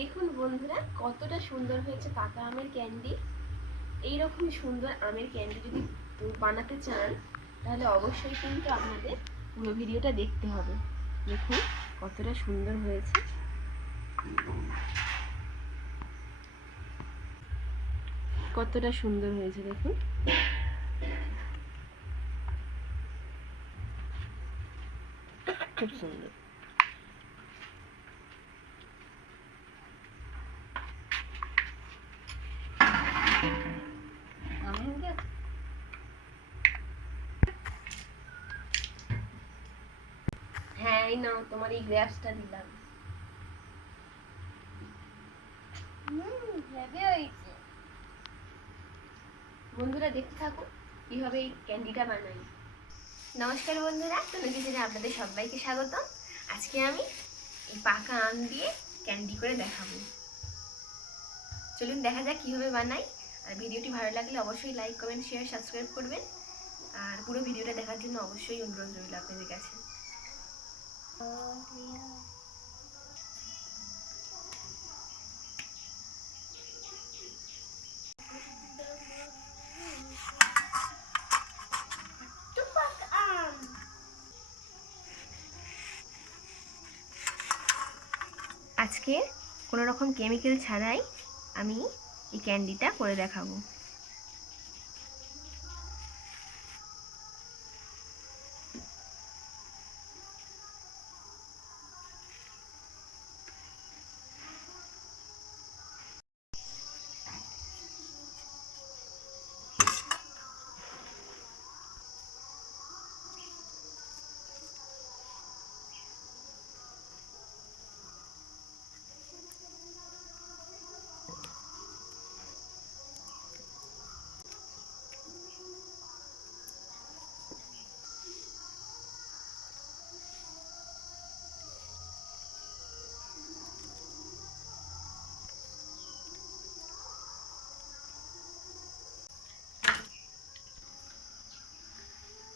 দেখুন বন্ধুরা, কতটা সুন্দর হয়েছে পাকা আমের ক্যান্ডি এইরকম সুন্দর আমের ক্যান্ডি যদি বানাতে চান, তাহলে অবশ্যই কিন্তু আপনাদের পুরো ভিডিওটা দেখতে হবে। দেখুন কতটা সুন্দর হয়েছে। কতটা সুন্দর হয়েছে, দেখুন। খুব সুন্দর হ্যাঁ এই নাও তোমার এই গ্রাফসটা দিলাম। বন্ধুরা, দেখতে থাকো, কীভাবে এই ক্যান্ডিটা বানাই। নমস্কার বন্ধুরা তুমি কিচেনে আপনাদের সবাইকে স্বাগত। আজকে আমি এই পাকা আম দিয়ে ক্যান্ডি করে দেখাবো। চলুন দেখা যাক কীভাবে বানাই। আর ভিডিওটি ভালো লাগলে অবশ্যই লাইক কমেন্ট শেয়ার সাবস্ক্রাইব করবেন। আর পুরো ভিডিওটা দেখার জন্য অবশ্যই অনুরোধ রইল আপনাদের কাছে। আজকে কোনো রকম কেমিক্যাল ছাড়াই আমি এই ক্যান্ডিটা করে দেখাবো।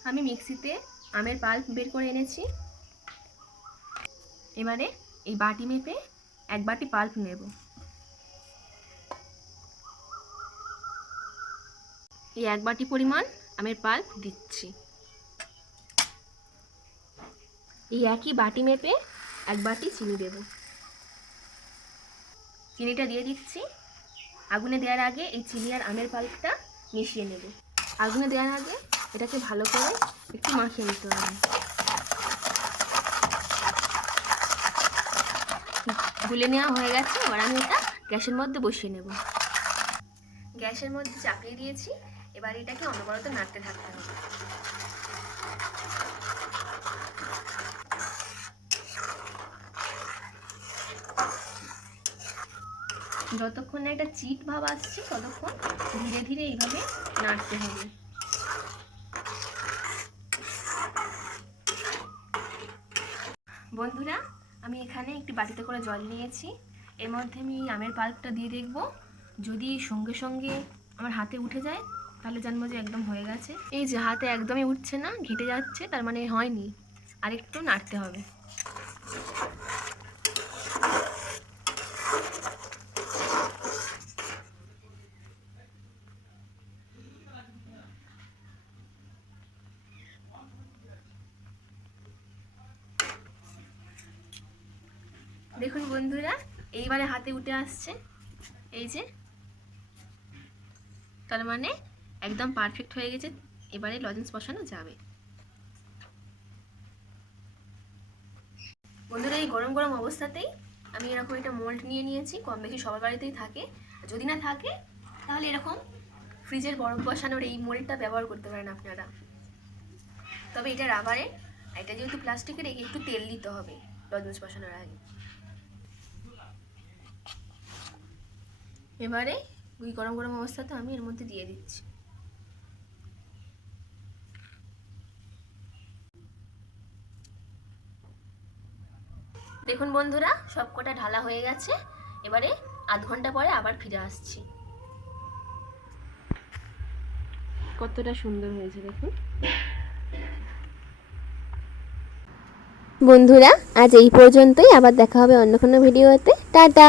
আমি মিক্সিতে আমের পাল্প বের করে এনেছি। এবারে এই বাটি মেপে এক বাটি পাল্প নেব। এই এক বাটি পরিমাণ আমের পাল্প দিচ্ছি। এই একই বাটি মেপে এক বাটি চিনি দেব। চিনিটা দিয়ে দিচ্ছি। আগুনে দেওয়ার আগে এই চিনি আর আমের পাল্পটা মিশিয়ে নেব। আগুনে দেওয়ার আগে এটাকে ভালো করে একটু মাখিয়ে নিতে হবে। গুলে নেওয়া হয়ে গেছে, এবার আমি এটা গ্যাসের মধ্যে বসিয়ে নেব। গ্যাসের মধ্যে চাপিয়ে দিয়েছি, এবার এটাকে অনবরত নাড়তে থাকতে হবে। যতক্ষণ না একটা চিট ভাব আসছে, ততক্ষণ ধীরে ধীরে এইভাবে নাড়তে হবে। বন্ধুরা, আমি এখানে একটি বাটিতে করে জল নিয়েছি। এর মধ্যে আমি আমের পাল্পটা দিয়ে দেখব। যদি সঙ্গে সঙ্গে আমার হাতে উঠে যায়, তাহলে জানব যে একদম হয়ে গেছে। এই যে হাতে একদমই উঠছে না, ঘেটে যাচ্ছে, তার মানে হয়নি। আরেকটু নাড়তে হবে। দেখুন বন্ধুরা, এইবারে হাতে উঠে আসছে। এই যে, তার মানে একদম পারফেক্ট হয়ে গেছে, এবারে লজেন্স বসানো যাবে। বন্ধুরা, এই গরম গরম অবস্থাতেই আমি এরকম একটা মোল্ড নিয়ে নিয়েছি, কম বেশি সবার বাড়িতেই থাকে। যদি না থাকে, তাহলে এরকম ফ্রিজের বরফ বসানোর এই মোল্ডটা ব্যবহার করতে পারেন আপনারা। তবে এটা রাবারের এটা যেহেতু প্লাস্টিকের একটু তেল দিতে হবে লজেন্স বসানোর আগে। এবারে ওই গরম গরম অবস্থাতে আমি এর মধ্যে দিয়ে দিচ্ছি। দেখুন বন্ধুরা সবকটা ঢালা হয়ে গেছে। এবারে আধ ঘণ্টা পরে আবার ফিরে আসছি। কতটা সুন্দর হয়েছে দেখুন। বন্ধুরা আজ এই পর্যন্তই। আবার দেখা হবে অন্য কোনো ভিডিওতে। টাটা!